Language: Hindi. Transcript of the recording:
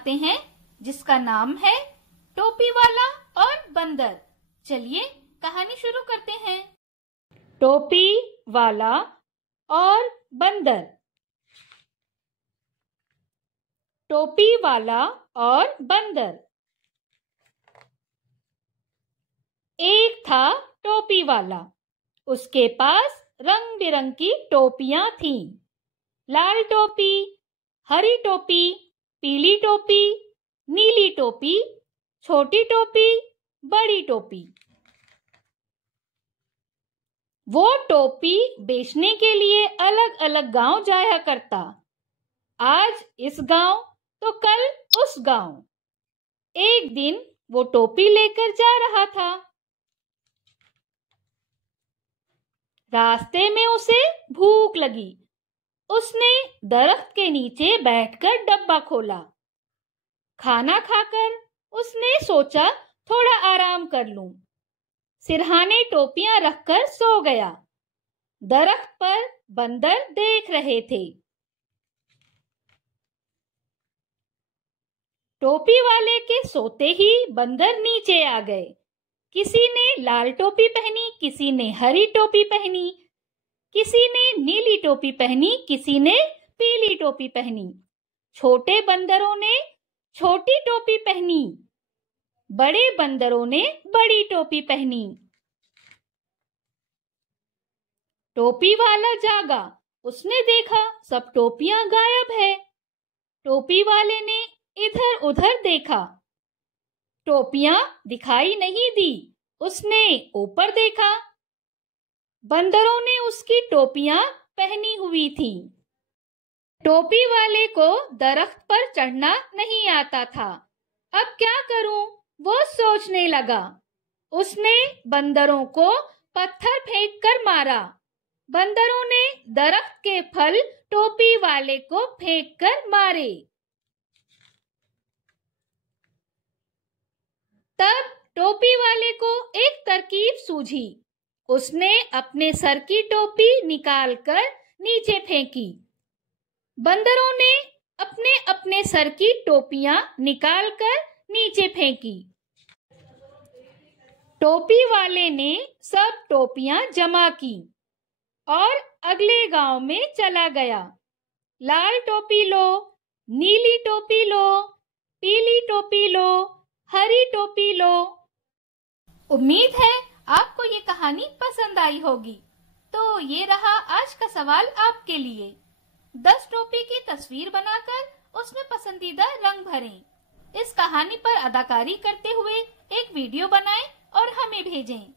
सुनाते हैं जिसका नाम है टोपी वाला और बंदर। चलिए कहानी शुरू करते हैं। टोपी वाला और बंदर। टोपी वाला और बंदर। एक था टोपी वाला, उसके पास रंग बिरंगी टोपियां थीं। लाल टोपी, हरी टोपी, पीली टोपी, नीली टोपी, छोटी टोपी, बड़ी टोपी। वो टोपी बेचने के लिए अलग अलग गांव जाया करता। आज इस गांव तो कल उस गांव। एक दिन वो टोपी लेकर जा रहा था। रास्ते में उसे भूख लगी। उसने दरख्त के नीचे बैठकर डब्बा खोला। खाना खाकर उसने सोचा थोड़ा आराम कर लूं। सिरहाने टोपियां रखकर सो गया। दरख्त पर बंदर देख रहे थे। टोपी वाले के सोते ही बंदर नीचे आ गए। किसी ने लाल टोपी पहनी, किसी ने हरी टोपी पहनी, किसी ने नीली टोपी पहनी, किसी ने पीली टोपी पहनी। छोटे बंदरों ने छोटी टोपी पहनी, बड़े बंदरों ने बड़ी टोपी पहनी। टोपी वाला जागा। उसने देखा सब टोपियां गायब है। टोपी वाले ने इधर उधर देखा, टोपियां दिखाई नहीं दी। उसने ऊपर देखा, बंदरों ने उसकी टोपियां पहनी हुई थी। टोपी वाले को दरख्त पर चढ़ना नहीं आता था। अब क्या करूं, वो सोचने लगा। उसने बंदरों को पत्थर फेंककर मारा। बंदरों ने दरख्त के फल टोपी वाले को फेंककर मारे। तब टोपी वाले को एक तरकीब सूझी। उसने अपने सर की टोपी निकालकर नीचे फेंकी। बंदरों ने अपने अपने सर की टोपियां निकालकर नीचे फेंकी। टोपी वाले ने सब टोपियां जमा की और अगले गांव में चला गया। लाल टोपी लो, नीली टोपी लो, पीली टोपी लो, हरी टोपी लो। उम्मीद है आपको ये कहानी पसंद आई होगी। तो ये रहा आज का सवाल आपके लिए। 10 टोपी की तस्वीर बनाकर उसमें पसंदीदा रंग भरें। इस कहानी पर अदाकारी करते हुए एक वीडियो बनाएं और हमें भेजें।